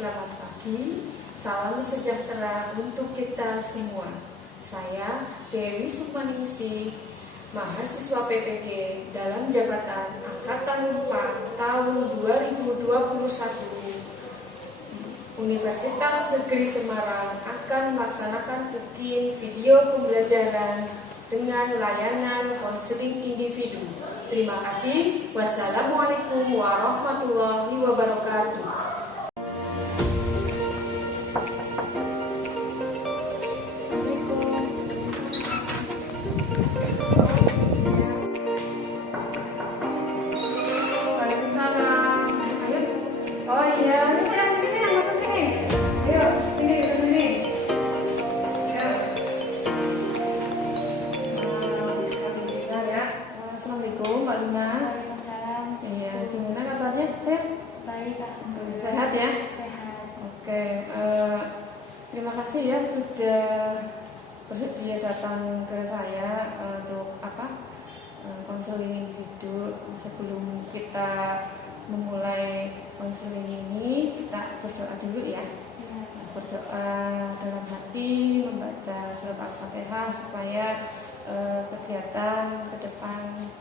Selamat pagi, salam sejahtera untuk kita semua. Saya Dewi Sukmaningsih, mahasiswa PPG dalam jabatan Angkatan 4 tahun 2021. Universitas Negeri Semarang akan melaksanakan UKIN video pembelajaran dengan layanan konseling individu. Terima kasih. Wassalamualaikum warahmatullahi wabarakatuh. Sehat ya? Sehat. Oke, terima kasih ya sudah bersedia datang ke saya untuk konseling individu. Sebelum kita memulai konseling ini, kita berdoa dulu ya. Berdoa dalam hati, membaca surat Al-Fatihah supaya kegiatan ke depan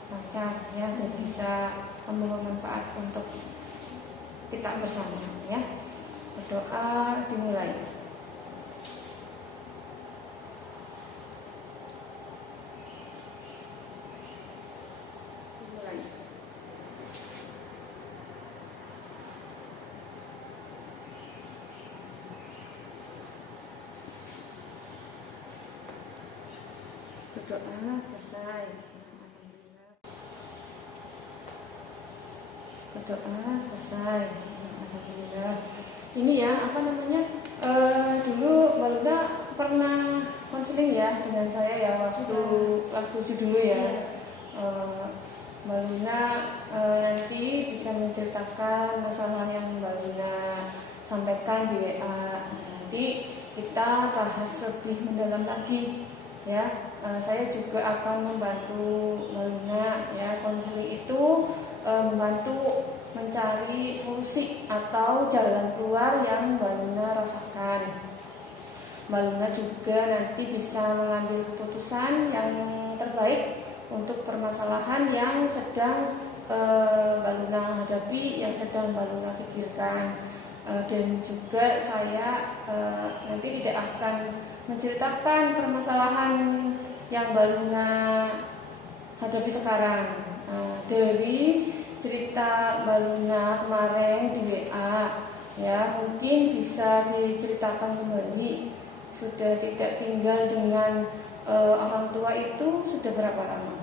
lancar ya, dan bisa membawa manfaat untuk kita bersama ya. Berdoa dimulai. Berdoa selesai. Berdoa selesai. Alhamdulillah. Ini ya dulu Mbak Luna pernah konseling ya dengan saya ya waktu kelas 7 dulu ya. Mbak Luna nanti bisa menceritakan masalah yang Mbak Luna sampaikan di WA. Nanti kita bahas lebih mendalam lagi ya. Saya juga akan membantu Mbak Luna ya. Konseling itu membantu mencari solusi atau jalan keluar yang Mbak Luna rasakan. Mbak Luna juga nanti bisa mengambil keputusan yang terbaik untuk permasalahan yang sedang Mbak Luna hadapi, yang sedang Mbak Luna pikirkan. Dan juga saya nanti tidak akan menceritakan permasalahan yang Mbak Luna hadapi sekarang. Dari cerita Mbak Luna kemarin di WA ya, mungkin bisa diceritakan kembali. Sudah tidak tinggal dengan orang tua itu sudah berapa lama?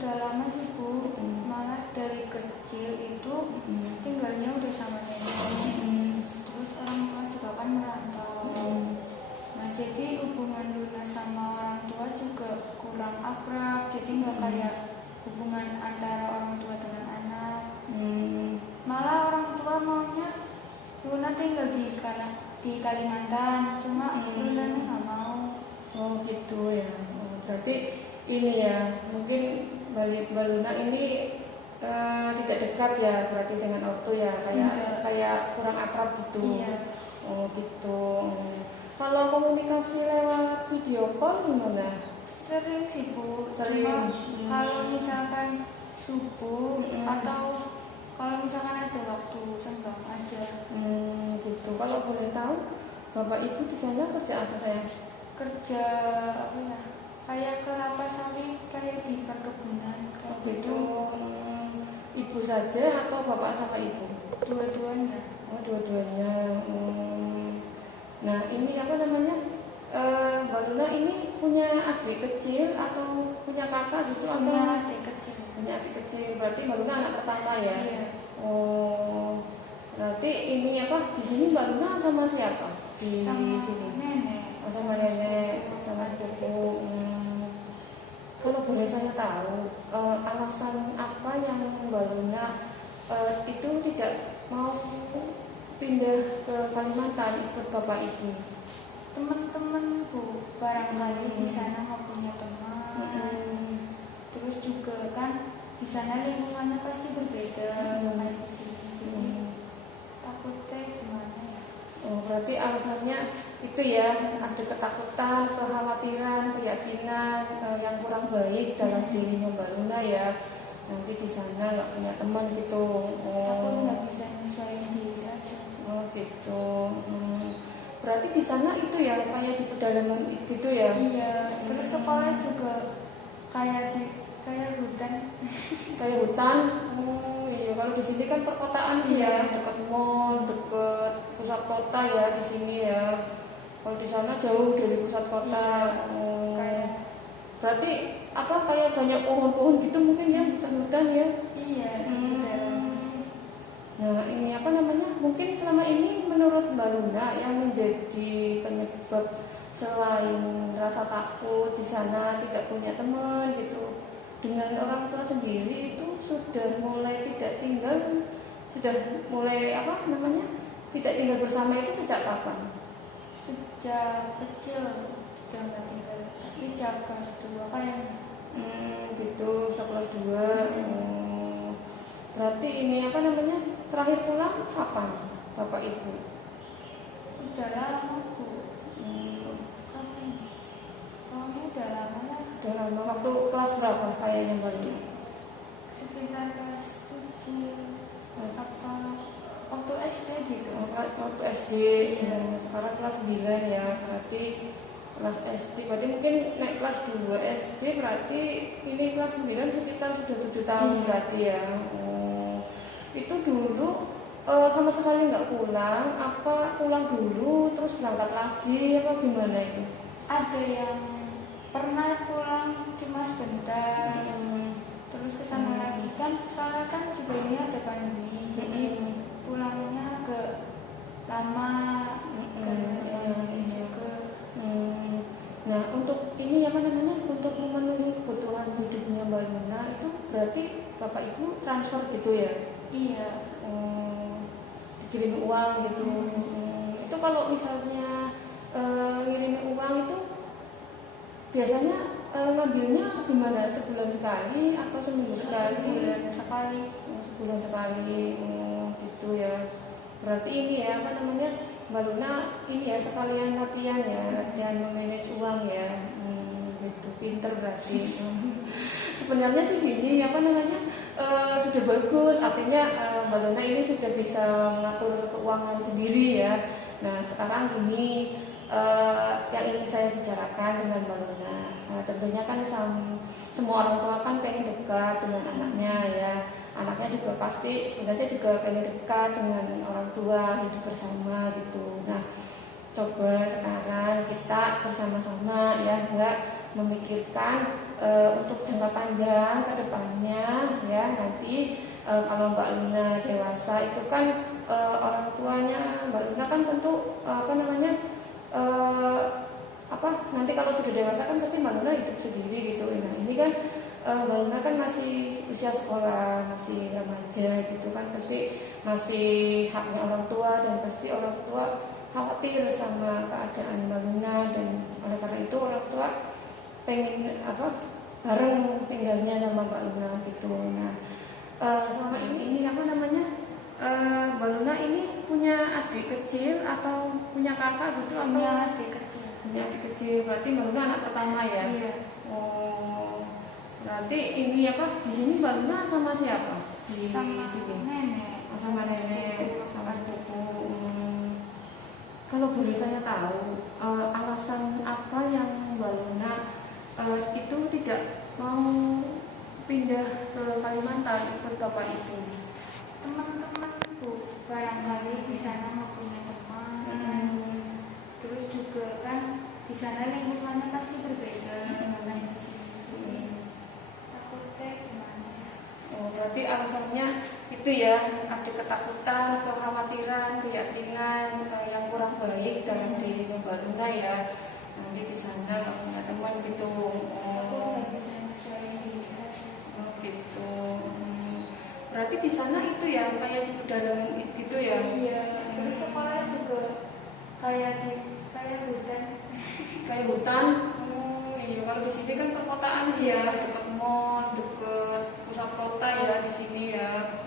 Udah lama sih Bu, malah dari kecil itu tinggalnya udah sama nenek. Terus orang tua juga kan merantau. Nah jadi hubungan Luna sama orang tua juga kurang akrab, jadi nggak kayak hubungan antara orang tua dengan anak. Malah orang tua maunya Luna tinggal di Kalimantan, cuma Luna nggak mau. Oh gitu ya. Berarti ini ya, mungkin Mbak Luna ini tidak dekat ya berarti dengan ortu ya, kayak kurang akrab gitu. Iya. Oh gitu. Kalau komunikasi lewat video call gimana? Sering sih Bu, Sering. Kalau misalkan subuh atau kalau misalkan ada waktu senggang aja. Gitu. Kalau boleh tahu, Bapak Ibu di sana kerja apa saya? Kerja apa ya? Kayak kelapa sawit, kayak di perkebunan kayak gitu. Ibu saja atau Bapak sama Ibu? Dua-duanya. Oh, dua-duanya. Nah, ini Mbak Luna ini punya adik kecil atau punya kakak gitu? Punya adik kecil. Punya adik kecil, berarti Mbak Luna anak pertama ya? Iya. Oh, berarti ini di sini Mbak Luna sama siapa? Di sama sini? Nenek. Oh, sama nenek, sama sepupu. Kalau boleh saya tahu, alasan apa yang Mbak Luna itu tidak mau pindah ke Kalimantan ikut Bapak Ibu? Teman-teman Bu, barangkali di sana nggak punya teman. Terus juga kan di sana lingkungannya pasti berbeda dengan di sini. Jadi takutnya gimana? berarti alasannya itu ya, ada ketakutan, kekhawatiran, keyakinan yang kurang baik dalam dirinya Mbak Luna ya. Nanti di sana nggak punya teman gitu. Takut nggak bisa nyesuaiin diri aja. Oh gitu. Berarti di sana itu ya kayak di pedalaman gitu ya. Iya, terus sekolah juga kayak hutan. Kayak hutan. Oh iya, kalau di sini kan perkotaan sih ya, dekat mall, dekat pusat kota ya di sini ya. Kalau di sana jauh dari pusat kota. Oh. Kayak Berarti apa kayak banyak pohon-pohon gitu mungkin ya, hutan-hutan ya. iya. Nah ini apa namanya, mungkin selama ini menurut Mbak Luna yang menjadi penyebab selain rasa takut di sana tidak punya teman gitu, dengan orang tua sendiri itu sudah mulai tidak tinggal, sudah mulai apa namanya tidak tinggal bersama itu sejak kapan? Sejak kecil udah nggak tinggal, tapi sejak kelas 2 kayaknya. Gitu, sekelas 2. Berarti ini apa namanya, terakhir pulang kapan Bapak Ibu? Udah lama Bu. Kapan? Kayaknya udah lama lah. Udah lama. Waktu kelas berapa kayaknya Mbak Luna? Sekitar kelas 7 apa waktu SD gitu. Waktu SD, ya, sekarang kelas 9 ya, berarti kelas SD, berarti mungkin naik kelas 2 SD, berarti ini kelas 9 sekitar sudah 7 tahun berarti ya. Itu dulu sama sekali nggak pulang, apa pulang dulu terus berangkat lagi, apa gimana itu? Ada yang pernah pulang cuma sebentar, terus kesana lagi kan, soalnya kan juga ini ada pandemi, jadi pulangnya ke lama, ke juga. Nah untuk ini apa namanya, untuk memenuhi kebutuhan hidupnya Mbak Luna itu berarti Bapak Ibu transfer gitu ya? Iya. Dikirim uang gitu. Itu kalau misalnya ngirim uang itu biasanya ngambilnya gimana, sebulan sekali atau seminggu sekali? Sebulan sekali. Gitu ya. Berarti ini ya apa namanya, Mbak Luna ini ya sekalian latihan memanage uang ya. Gitu, pinter berarti. Sebenarnya sih gini apa namanya, sudah bagus, artinya Mbak Luna ini sudah bisa mengatur keuangan sendiri ya. Nah sekarang ini yang ingin saya bicarakan dengan Mbak Luna, tentunya kan semua orang tua kan pengen dekat dengan anaknya ya. Anaknya juga pasti sebenarnya juga pengen dekat dengan orang tua, hidup bersama gitu. Nah coba sekarang kita bersama-sama ya, nggak memikirkan untuk jangka panjang ke depannya ya. Nanti kalau Mbak Luna dewasa itu kan orang tuanya Mbak Luna kan tentu apa namanya nanti kalau sudah dewasa kan pasti Mbak Luna hidup sendiri gitu. Nah ini kan Mbak Luna kan masih usia sekolah, masih remaja gitu kan, pasti masih haknya orang tua, dan pasti orang tua khawatir sama keadaan Mbak Luna, dan oleh karena itu orang tua pengen bareng tinggalnya sama Mbak Luna gitu. Nah selama ini apa namanya, Mbak Luna ini punya adik kecil atau punya kakak gitu? Punya adik kecil. Punya adik kecil, berarti Mbak Luna anak pertama ya? Iya. Oh, berarti ini apa, di sini Mbak Luna sama siapa? Sama sini? nenek. Sama nenek, sama sepupu. Kalau boleh saya tahu, alasan apa yang Mbak Luna itu tidak mau pindah ke Kalimantan ikut Bapak Ibu? Teman-teman Bu, barangkali di sana mau punya teman. Terus juga kan di sana lingkungannya pasti berbeda dengan di sini. Takutnya gimana? Oh, berarti alasannya itu ya, ada ketakutan, kekhawatiran, keyakinan yang kurang baik dalam diri Mbak Luna ya. Nanti di sana nggak punya teman gitu. Gitu. Berarti di sana itu ya kayak di pedalaman gitu ya? Iya. Terus sekolah juga kayak hutan. Kayak hutan. Iya, kalau di sini kan perkotaan sih ya, dekat mall, dekat pusat kota ya di sini ya.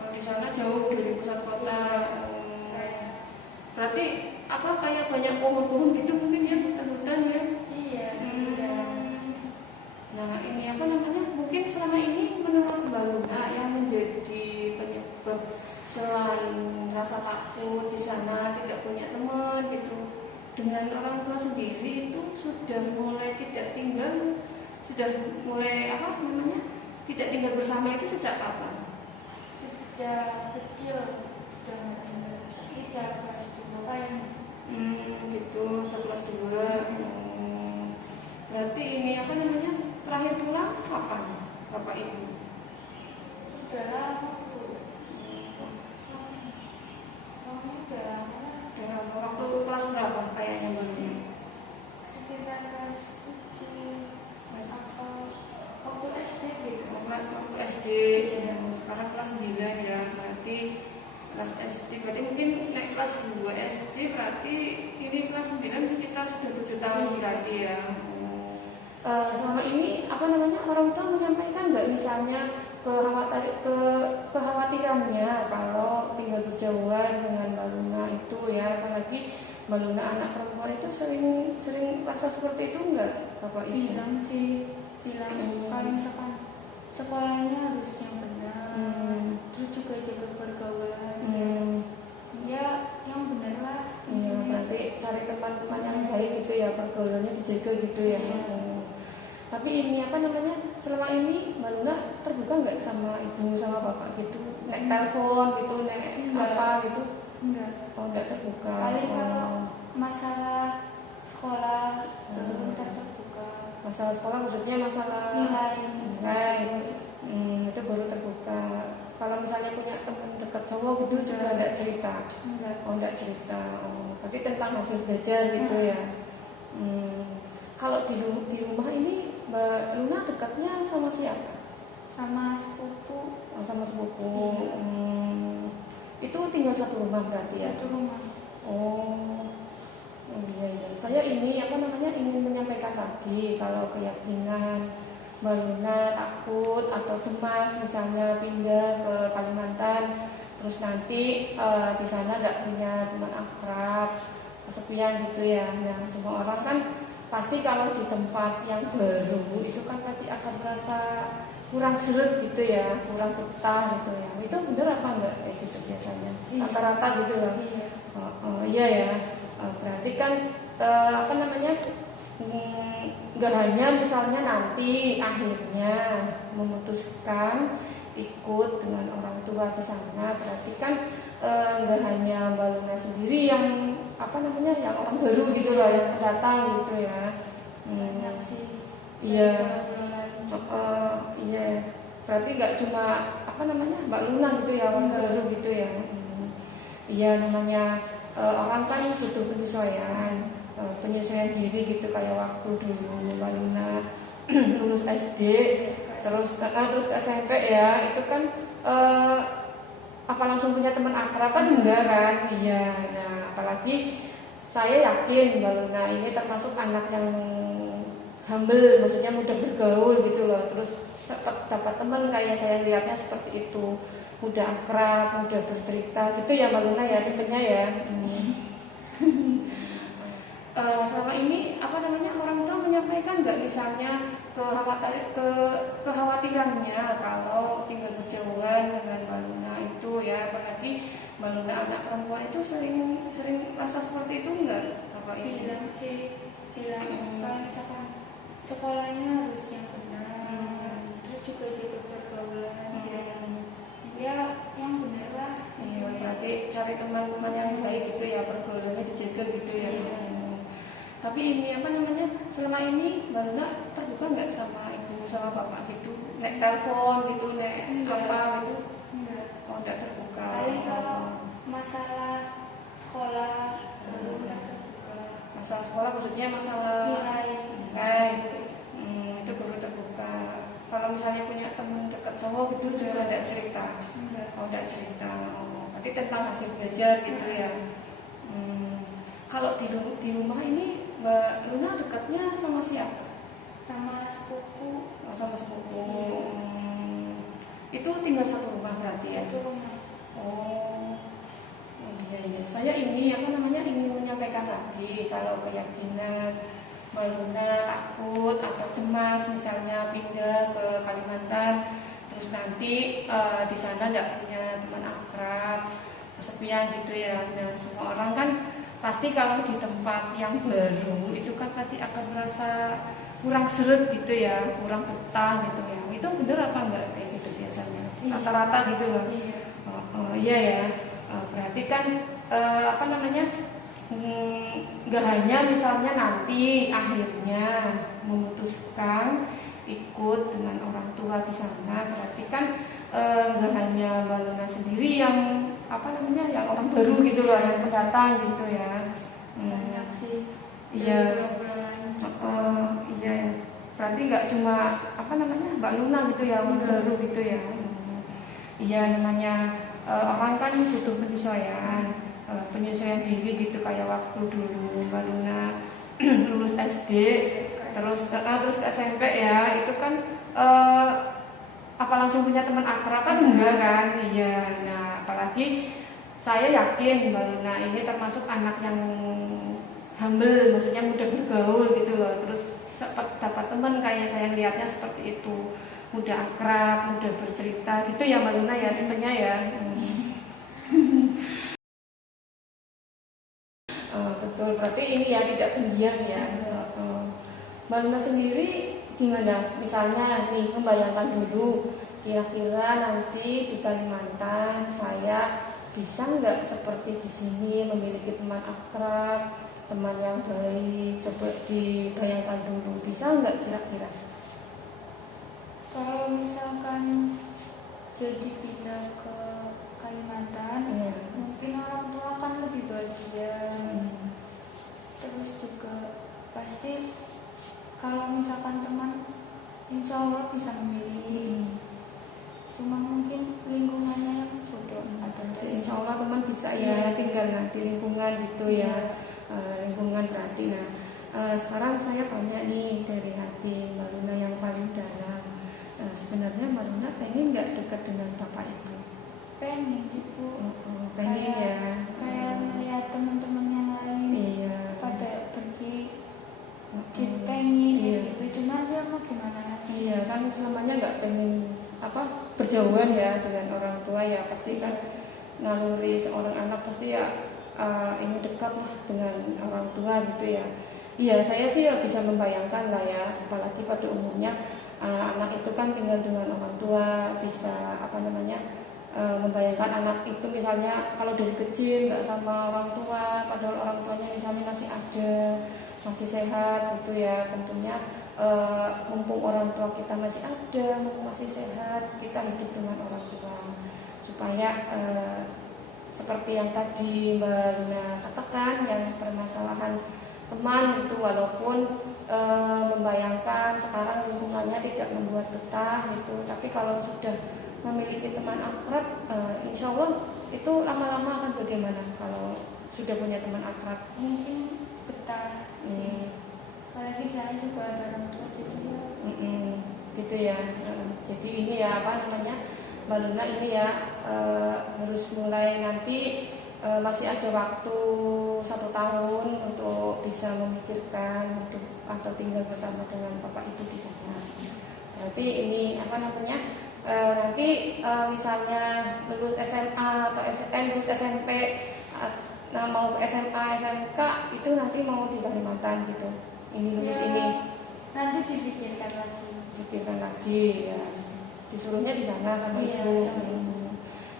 Kalau di sana jauh dari pusat kota. Berarti apa kayak banyak pohon-pohon gitu mungkin ya, hutan-hutan ya. Iya. Nah ini apa namanya, mungkin selama ini menurut Mbak Luna yang menjadi penyebab selain rasa takut di sana, tidak punya teman gitu, dengan orang tua sendiri itu sudah mulai tidak tinggal, sudah mulai apa namanya, tidak tinggal bersama itu sejak kapan? Sejak kecil sudah tinggal. Sejak kelas 2 kayaknya. Gitu, sekelas 2. Berarti ini apa namanya, terakhir pulang kapan Bapak Ibu? Udah lama tuh. Udah lama. Waktu kelas berapa kayaknya barunya? Sekitar kelas 7 atau waktu SD gitu. Waktu SD, ya, sekarang kelas 9 ya, berarti kelas SD, berarti mungkin naik kelas 2 SD, berarti ini kelas 9 sekitar sudah 7 tahun berarti ya. Selama ini apa namanya, orang tua menyampaikan nggak misalnya kekhawatirannya kalau tinggal berjauhan dengan Mbak Luna itu ya, apalagi Mbak Luna anak perempuan itu sering rasa seperti itu enggak Bapak Ibu? Bilang kalau misalkan sekolahnya harus yang benar, terus juga jaga pergaulan, ya yang benar lah. Iya, berarti cari teman-teman yang baik gitu ya, pergaulannya dijaga gitu ya. Tapi ini apa namanya, selama ini Mbak Luna terbuka nggak sama ibu sama bapak gitu, naik telepon gitu, naik apa gitu? Enggak. Oh, nggak terbuka. Paling kalau masalah sekolah belum terbuka. Masalah sekolah maksudnya masalah nilai. Itu baru terbuka. Kalau misalnya punya teman dekat cowok gitu juga nggak cerita. Nggak cerita. Tapi tentang hasil belajar gitu ya. Kalau di rumah ini Mbak Luna dekatnya sama siapa? Sama sepupu. Sama sepupu. Itu tinggal satu rumah berarti ya? Satu rumah. Iya. Saya ini apa namanya, ingin menyampaikan lagi kalau keyakinan Mbak Luna takut atau cemas misalnya pindah ke Kalimantan, terus nanti di sana nggak punya teman akrab, kesepian gitu ya. Nah, semua orang kan pasti kalau di tempat yang baru itu kan pasti akan merasa kurang seret gitu ya, kurang betah gitu ya. Itu benar apa enggak kayak gitu biasanya? Rata-rata gitu loh. Iya ya. Berarti kan apa namanya, nggak hanya misalnya nanti akhirnya memutuskan ikut dengan orang tua ke sana, berarti kan nggak hanya Mbak Luna sendiri yang apa namanya, yang orang baru gitu loh, yang datang gitu ya. Banyak sih. Iya. Iya. Berarti nggak cuma apa namanya Mbak Luna gitu ya, orang baru gitu ya. Iya, namanya orang kan butuh penyesuaian diri gitu, kayak waktu dulu Mbak Luna lulus SD terus ke SMP ya, itu kan apa langsung punya teman akrab kan enggak kan? Iya. Nah, apalagi saya yakin Mbak Luna ini termasuk anak yang humble, maksudnya mudah bergaul gitu loh, terus cepat dapat teman, kayak saya lihatnya seperti itu, mudah akrab, mudah bercerita gitu ya Mbak Luna ya, tipenya ya. Selama ini apa namanya, orang tua menyampaikan nggak misalnya kekhawatirannya kalau tinggal berjauhan dengan Mbak Luna itu ya, apalagi Mbak Luna anak perempuan itu sering rasa seperti itu enggak Bapak Ibu? Bilang kalau misalkan sekolahnya harus yang benar, terus juga jaga pergaulan, ya yang benar lah. Iya, berarti cari teman-teman yang baik gitu ya, pergaulannya dijaga gitu ya. Tapi ini apa namanya, selama ini Mbak Luna terbuka nggak sama ibu sama bapak gitu, naik telepon gitu, naik apa gitu? Oh, nggak terbuka. Paling kalau masalah sekolah belum terbuka. Masalah sekolah maksudnya masalah nilai. Itu baru terbuka. Kalau misalnya punya teman dekat cowok gitu juga nggak cerita. Nggak cerita. Tapi tentang hasil belajar gitu ya. Kalau di rumah ini Mbak Luna dekatnya sama siapa? Sama sepupu. Sama sepupu. Itu tinggal satu rumah berarti ya? Satu rumah. Oh iya. Saya ini apa namanya, ingin menyampaikan sampaikan lagi kalau keyakinan Mbak Luna takut atau cemas misalnya pindah ke Kalimantan, terus nanti di sana tidak punya teman akrab, kesepian gitu ya. Dan semua orang kan pasti kalau di tempat yang baru itu kan pasti akan merasa kurang seret gitu ya, kurang betah gitu ya. Itu bener apa enggak kayak gitu biasanya? Rata-rata gitu loh. Iya ya. Berarti kan apa namanya? Nggak hanya misalnya nanti akhirnya memutuskan ikut dengan orang tua di sana, berarti kan nggak hanya Mbak Luna sendiri yang apa namanya, yang orang baru gitu loh, yang pendatang gitu ya. Banyak sih. Iya. Iya ya. Berarti nggak cuma apa namanya Mbak Luna gitu ya, orang baru gitu ya. Iya, namanya orang kan butuh penyesuaian diri gitu, kayak waktu dulu Mbak Luna lulus SD terus ke SMP ya, itu kan apa langsung punya teman akrab kan enggak kan. Iya, nah apalagi saya yakin Mbak Luna ini termasuk anak yang humble, maksudnya mudah bergaul gitu loh, terus cepat dapat teman, kayak saya lihatnya seperti itu, mudah akrab, mudah bercerita gitu ya Mbak Luna ya, tipenya ya. Betul, berarti ini ya tidak pendiam ya. Mbak Luna sendiri gimana? Misalnya nih, membayangkan dulu kira-kira nanti di Kalimantan saya bisa nggak seperti di sini memiliki teman akrab, teman yang baik. Coba dibayangkan dulu, bisa nggak kira-kira? Kalau misalkan jadi pindah ke Kalimantan, mungkin orang tua kan lebih bahagia. Terus juga pasti kalau misalkan teman, insya Allah bisa memilih. Cuma mungkin lingkungannya yang bodoh atau insya Allah teman bisa ya, tinggal nanti lingkungan gitu ya. Lingkungan berarti. Nah, sekarang saya tanya nih dari hati Mbak Luna yang paling dalam. Sebenarnya Mbak Luna pengen nggak dekat dengan bapak ibu? Pengen sih Bu. Pengen ya. Kayak melihat teman-teman yang lain pada pergi, pengen gitu. Cuma dia mau gimana? Iya kan, selamanya nggak pengen apa berjauhan ya dengan orang tua ya, pasti kan naluri seorang anak pasti ya ingin dekat lah dengan orang tua gitu ya. Iya, saya sih ya bisa membayangkan lah ya, apalagi pada umumnya anak itu kan tinggal dengan orang tua, bisa apa namanya membayangkan anak itu misalnya kalau dari kecil nggak sama orang tua, padahal orang tuanya misalnya masih ada, masih sehat gitu ya. Tentunya mumpung orang tua kita masih ada, mumpung masih sehat, kita hidup dengan orang tua supaya seperti yang tadi Mbak Luna katakan, yang permasalahan teman itu walaupun membayangkan sekarang lingkungannya tidak membuat betah gitu, tapi kalau sudah memiliki teman akrab, insya Allah itu lama-lama akan bagaimana kalau sudah punya teman akrab? Mungkin betah. Apalagi saya juga ada orang tua gitu ya. Gitu ya. Jadi ini ya apa namanya, Mbak Luna ini ya harus mulai nanti masih ada waktu 1 tahun untuk bisa memikirkan hidup atau tinggal bersama dengan bapak ibu di sana. Berarti ini apa namanya, nanti misalnya lulus SMA atau lulus SMP, mau ke SMA, SMK itu nanti mau di Kalimantan gitu. Ini lulus ini nanti dipikirkan lagi ya, disuruhnya di sana sama ibu.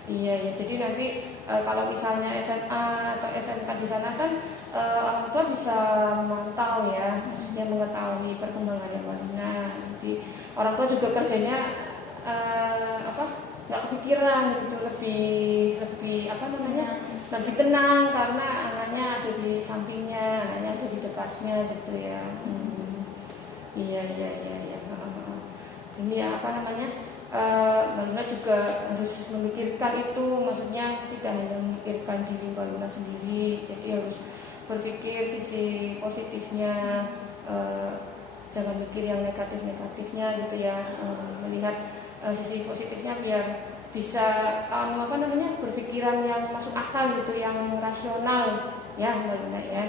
Iya ya, jadi nanti kalau misalnya SMA atau SMK di sana kan orang tua bisa memantau ya, yang mengetahui perkembangannya Mbak. Jadi orang tua juga kerjanya nggak kepikiran gitu, lebih apa namanya, lebih tenang karena anaknya ada di sampingnya, anaknya ada di dekatnya gitu ya. Iya. Ini apa namanya, Mbak Luna juga harus memikirkan itu, maksudnya tidak hanya memikirkan diri Mbak Luna sendiri, jadi harus berpikir sisi positifnya, jangan mikir yang negatifnya gitu ya, melihat sisi positifnya biar bisa berpikiran yang masuk akal gitu, yang rasional ya Mbak Luna ya.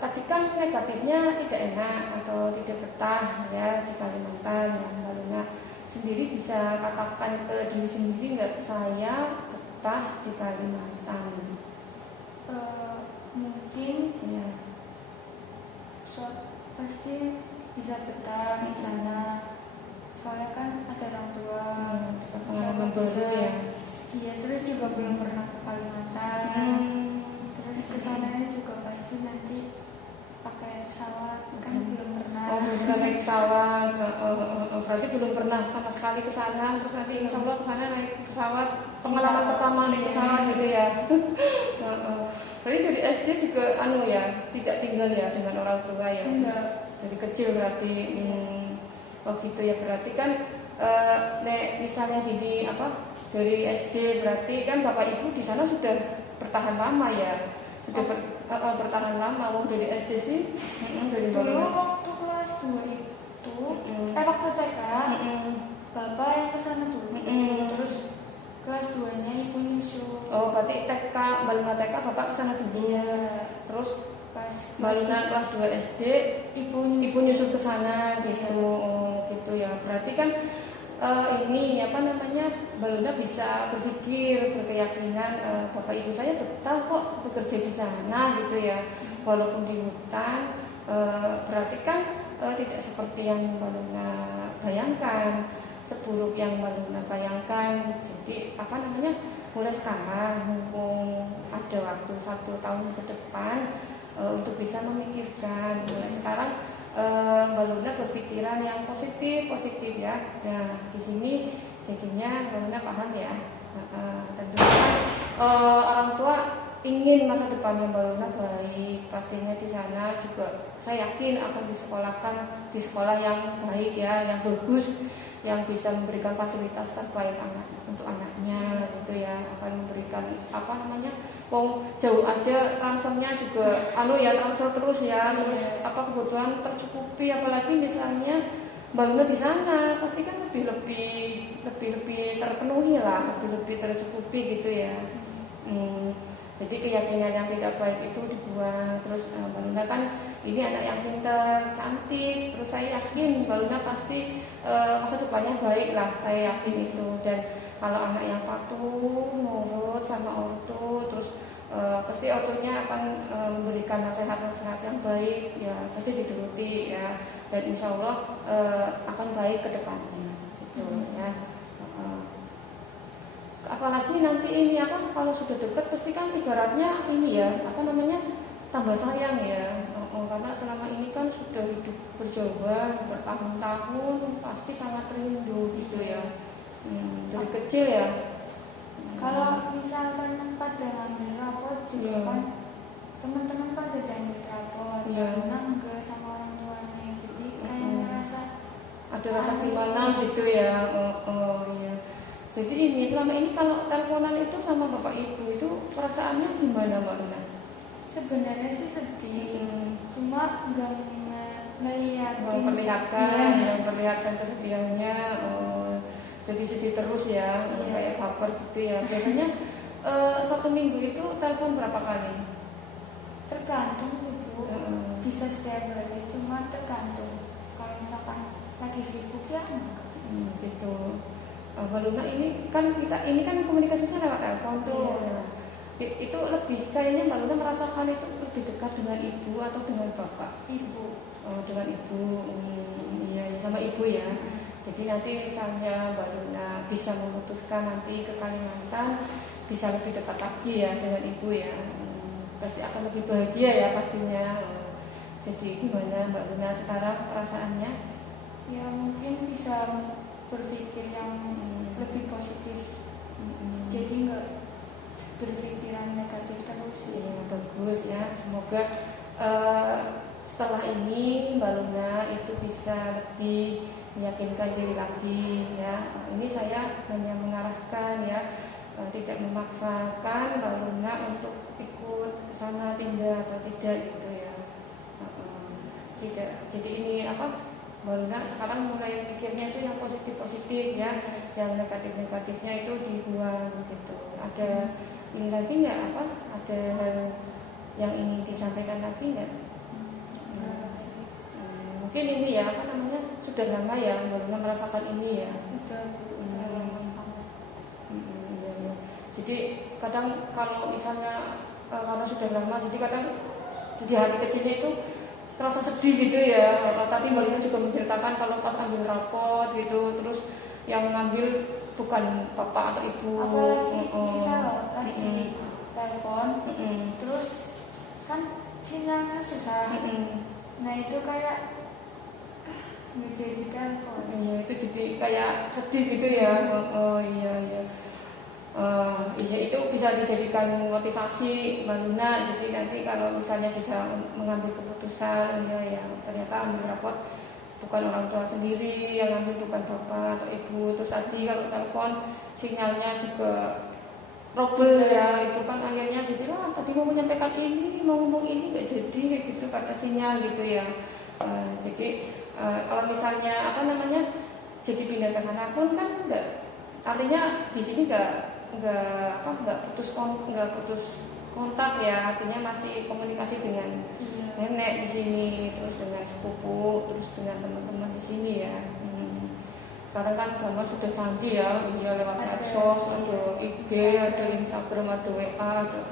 Tadi kan negatifnya tidak enak atau tidak betah ya di Kalimantan ya. Mbak Luna sendiri bisa katakan ke diri sendiri nggak, saya betah di Kalimantan? Mungkin Ya. Pasti bisa betah di sana, soalnya kan ada orang tua, Pengalaman baru ya. Iya, terus juga belum pernah ke Kalimantan. Terus kesananya juga pasti nanti pakai pesawat, kan belum pernah. Belum pernah naik pesawat. Berarti belum pernah sama sekali ke sana. Terus nanti insya Allah ke sana naik pesawat. Pengalaman pertama naik pesawat gitu ya. Berarti dari SD juga tidak tinggal ya dengan orang tua ya. Enggak. Dari kecil berarti. Gitu ya, berarti kan misalnya dari SD berarti kan Bapak Ibu di sana sudah bertahan lama ya. Bertahan lama. Dari SD sih dari dulu waktu kelas 2 itu waktu TK Bapak yang kesana dulu. Terus kelas 2 nya ibu nyusul. Berarti TK, Mbak Luna TK Bapak kesana dulu. Iya. Terus Pas Mbak Luna kelas 2 SD ibu nyusul ke sana gitu. Gitu ya. Berarti kan Mbak Luna bisa berkeyakinan Bapak Ibu saya betah kok bekerja di sana gitu ya, walaupun di hutan. Berarti kan tidak seperti yang Mbak Luna bayangkan, seburuk yang Mbak Luna bayangkan. Jadi mulai sekarang mumpung ada waktu 1 tahun ke depan untuk bisa memikirkan, mulai sekarang Mbak Luna berpikiran yang positif ya. Nah di sini jadinya Mbak Luna paham ya. Tentunya orang tua ingin masa depannya Mbak Luna baik, pastinya di sana juga saya yakin akan disekolahkan di sekolah yang baik ya, yang bagus, yang bisa memberikan fasilitas terbaik untuk anaknya gitu ya, akan memberikan jauh aja transfernya juga transfer terus ya, terus kebutuhan tercukupi, apalagi misalnya Mbak Luna di sana pasti kan lebih terpenuhi lah, lebih tercukupi gitu ya. Jadi keyakinan yang tidak baik itu dibuang. Terus Mbak Luna kan ini anak yang pintar, cantik, terus saya yakin Mbak Luna pasti masa depannya baik lah, saya yakin itu. Dan kalau anak yang patuh, nurut sama ortu, terus pasti ortunya akan memberikan nasihat-nasihat yang baik ya, pasti dituruti ya, dan insya Allah akan baik ke depannya gitu ya. Apalagi nanti ini kalau sudah dekat pasti kan ibaratnya tambah sayang ya. Karena selama ini kan sudah hidup berjauhan bertahun-tahun, pasti sangat rindu gitu ya. Dari kecil ya. Kalau misalkan pada ngambil rapot juga kan teman-teman pada ngambil rapot, enggak sama orang tuanya, jadi kayak ngerasa ada rasa gimana gitu ya. Iya. Jadi ini selama ini kalau teleponan itu sama Bapak Ibu itu perasaannya gimana Mbak Luna? Sebenarnya sih sedih, cuma nggak memperlihatkan kesedihannya. Jadi sedih terus ya, kayak baper gitu ya. Biasanya 1 minggu itu telepon berapa kali? Tergantung sih Bu, bisa setiap hari, cuma tergantung. Kalau misalkan lagi sibuk ya gitu. Mbak Luna ini kan komunikasinya lewat telepon tuh. Iya. Itu lebih kayaknya Mbak Luna merasakan itu lebih dekat dengan ibu atau dengan bapak? Ibu. Dengan ibu. Iya, sama ibu ya. Jadi nanti misalnya Mbak Luna bisa memutuskan nanti ke Kalimantan, bisa lebih dekat lagi ya dengan ibu ya. Pasti akan lebih bahagia ya pastinya. Jadi gimana Mbak Luna sekarang perasaannya? Ya mungkin bisa berpikir yang lebih positif, jadi nggak berpikiran negatif terus. Ya, bagus ya, semoga setelah ini Mbak Luna itu bisa lebih meyakinkan diri lagi ya. Ini saya hanya mengarahkan ya, tidak memaksakan Mbak Luna untuk ikut ke sana tinggal atau tidak gitu ya. Tidak, jadi ini Mbak Luna sekarang mulai pikirnya itu yang positif-positif ya, yang negatif-negatifnya itu dibuang gitu. Ada ini lagi nggak apa? Ada hal yang ingin disampaikan lagi nggak? Mungkin ini ya apa namanya, sudah lama ya Mbak Luna merasakan ini ya. Iya. Jadi kadang kalau misalnya karena sudah lama, jadi kadang di hati kecilnya itu terasa sedih gitu ya. Tadi Mbak Luna juga menceritakan kalau pas ambil rapot gitu, terus yang ngambil bukan bapak atau ibu. Apalagi bisa loh, lagi telepon, terus kan sinyalnya susah. Nah itu kayak nggak jadi telepon. Iya, itu jadi kayak sedih gitu ya. Iya. Iya, itu bisa dijadikan motivasi Mbak Luna. Jadi nanti kalau misalnya bisa mengambil keputusan ya ternyata ambil rapot bukan orang tua sendiri, yang ambil bukan bapak atau ibu. Terus tadi kalau telepon sinyalnya juga trouble ya, itu kan akhirnya jadi tadi mau menyampaikan ini, mau ngomong ini nggak jadi kayak gitu karena sinyal gitu ya. Jadi kalau misalnya apa namanya jadi pindah ke sana pun kan enggak, artinya di sini nggak putus kontak ya, artinya masih komunikasi dengan nenek di sini, terus dengan sepupu, terus dengan teman-teman di sini ya. Sekarang kan zaman sudah canggih ya, lewat medsos, ada IG, ada Instagram, ada WA, ada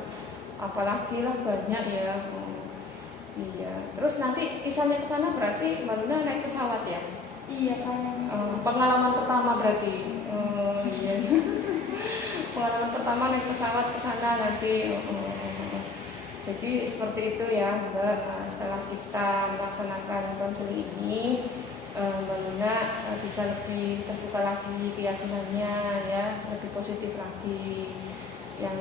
apalagi lah banyak ya. Iya. Terus nanti misalnya ke sana berarti Mbak Luna naik pesawat ya? Iya kayaknya. Pengalaman pertama berarti. Iya. Pengalaman pertama naik pesawat ke sana nanti. Jadi seperti itu ya Mbak. Setelah kita melaksanakan konseling ini, Mbak Luna bisa lebih terbuka lagi keyakinannya ya, lebih positif lagi. Yang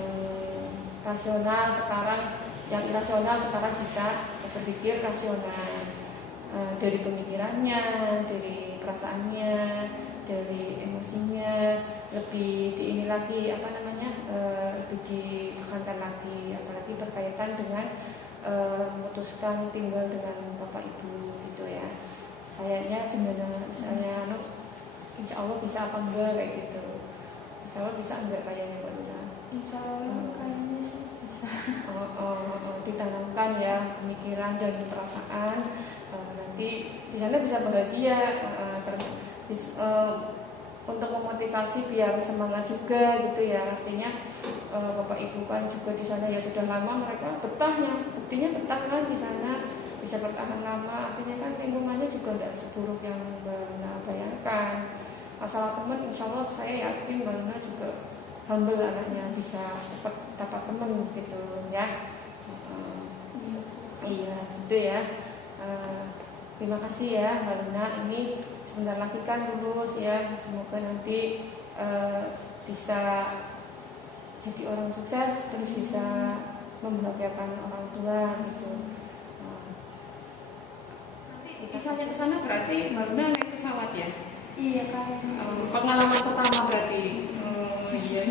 rasional sekarang, yang irasional sekarang bisa berpikir rasional, dari pemikirannya, dari perasaannya, dari emosinya, lebih ini lagi apa namanya, lebih ditekankan lagi, apalagi berkaitan dengan memutuskan tinggal dengan bapak ibu gitu ya. Kayaknya gimana misalnya insya Allah bisa apa enggak kayak gitu, insya Allah bisa enggak kayaknya Mbak Luna? Insya Allah kayaknya sih bisa. Ditanamkan ya pemikiran dan perasaan, nanti di sana bisa bahagia, untuk memotivasi biar semangat juga gitu ya. Artinya bapak ibu kan juga di sana ya sudah lama, mereka betahnya, buktinya betah kan di sana, bisa bertahan lama. Artinya kan lingkungannya juga tidak seburuk yang Mbak Luna bayangkan. Masalah teman, insya Allah saya yakin Mbak Luna juga humble anaknya, bisa cepat dapat teman gitu ya. Iya gitu ya. Terima kasih ya Mbak Luna. Ini sebentar lagi kan lulus ya. Semoga nanti bisa jadi orang sukses, terus bisa membahagiakan orang tua gitu. Nanti misalnya ke sana berarti Mbak Luna naik pesawat ya? Iya kayaknya. Pengalaman pertama berarti. Iya.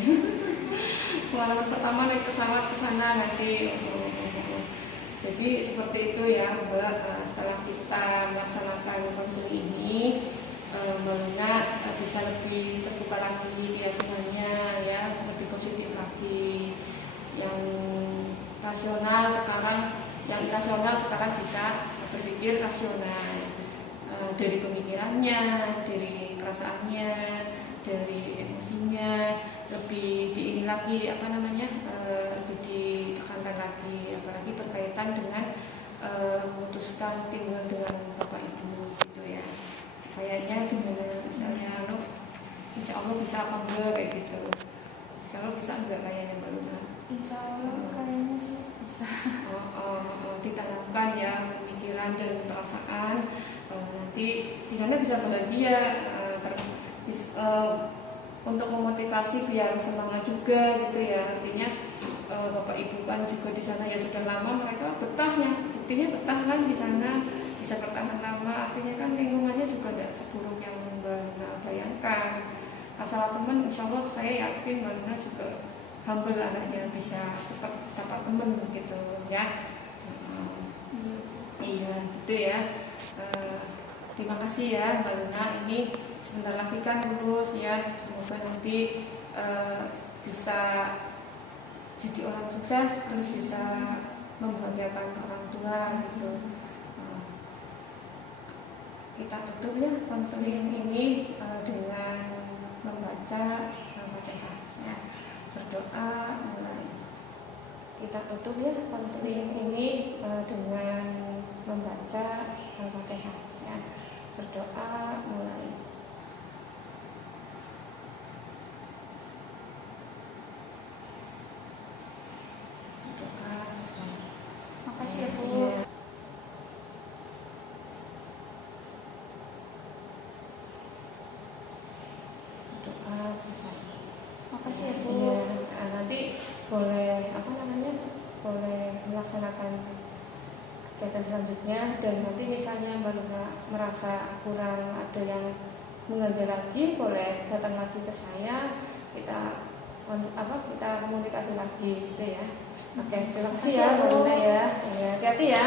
Pengalaman pertama naik pesawat ke sana nanti. Jadi seperti itu ya Mbak. Setelah kita melaksanakan konseling ini, Mbak Luna bisa lebih terbuka lagi keyakinannya ya, lebih positif lagi. Yang rasional sekarang bisa berpikir rasional, dari pemikirannya, dari perasaannya, dari emosinya, lebih diini lagi apa namanya, lebih ditekankan lagi, apalagi berkaitan dengan memutuskan tinggal dengan bapak ibu gitu ya. Kayaknya gimana misalnya insya Allah bisa apa enggak kayak gitu. Insya Allah bisa enggak kayaknya Mbak Luna? Insya Allah kayaknya sih bisa. Ditanamkan ya pemikiran dan perasaan, nanti di sana bisa bahagia, untuk memotivasi biar semangat juga gitu ya. Artinya bapak ibu kan juga di sana ya sudah lama, mereka betahnya, buktinya betah kan di sana, bisa bertahan lama. Artinya kan lingkungannya juga tidak seburuk yang Mbak Luna bayangkan. Masalah teman, insya Allah saya yakin Mbak Luna juga humble anaknya, bisa cepat dapat teman gitu ya. Iya gitu ya. terima kasih ya Mbak Luna, ini sebentar lagi kan lulus ya, semoga nanti bisa jadi orang sukses, terus bisa membahagiakan orang tua gitu. Kita tutup ya konseling ini dengan membaca Al-Fatihah ya. Berdoa mulai. Kita tutup ya konseling ini dengan membaca Al-Fatihah ya. Berdoa mulai. Berdoa selesai. Makasih ya Bu. Ya. Berdoa selesai. Makasih ya Bu. Iya, nanti boleh boleh melaksanakan kegiatan selanjutnya, dan nanti misalnya Mbak Luna merasa kurang ada yang mengganjal lagi, boleh datang lagi ke saya, kita komunikasi lagi gitu ya. Oke, terima kasih ya Mbak Luna ya. Hati-hati ya.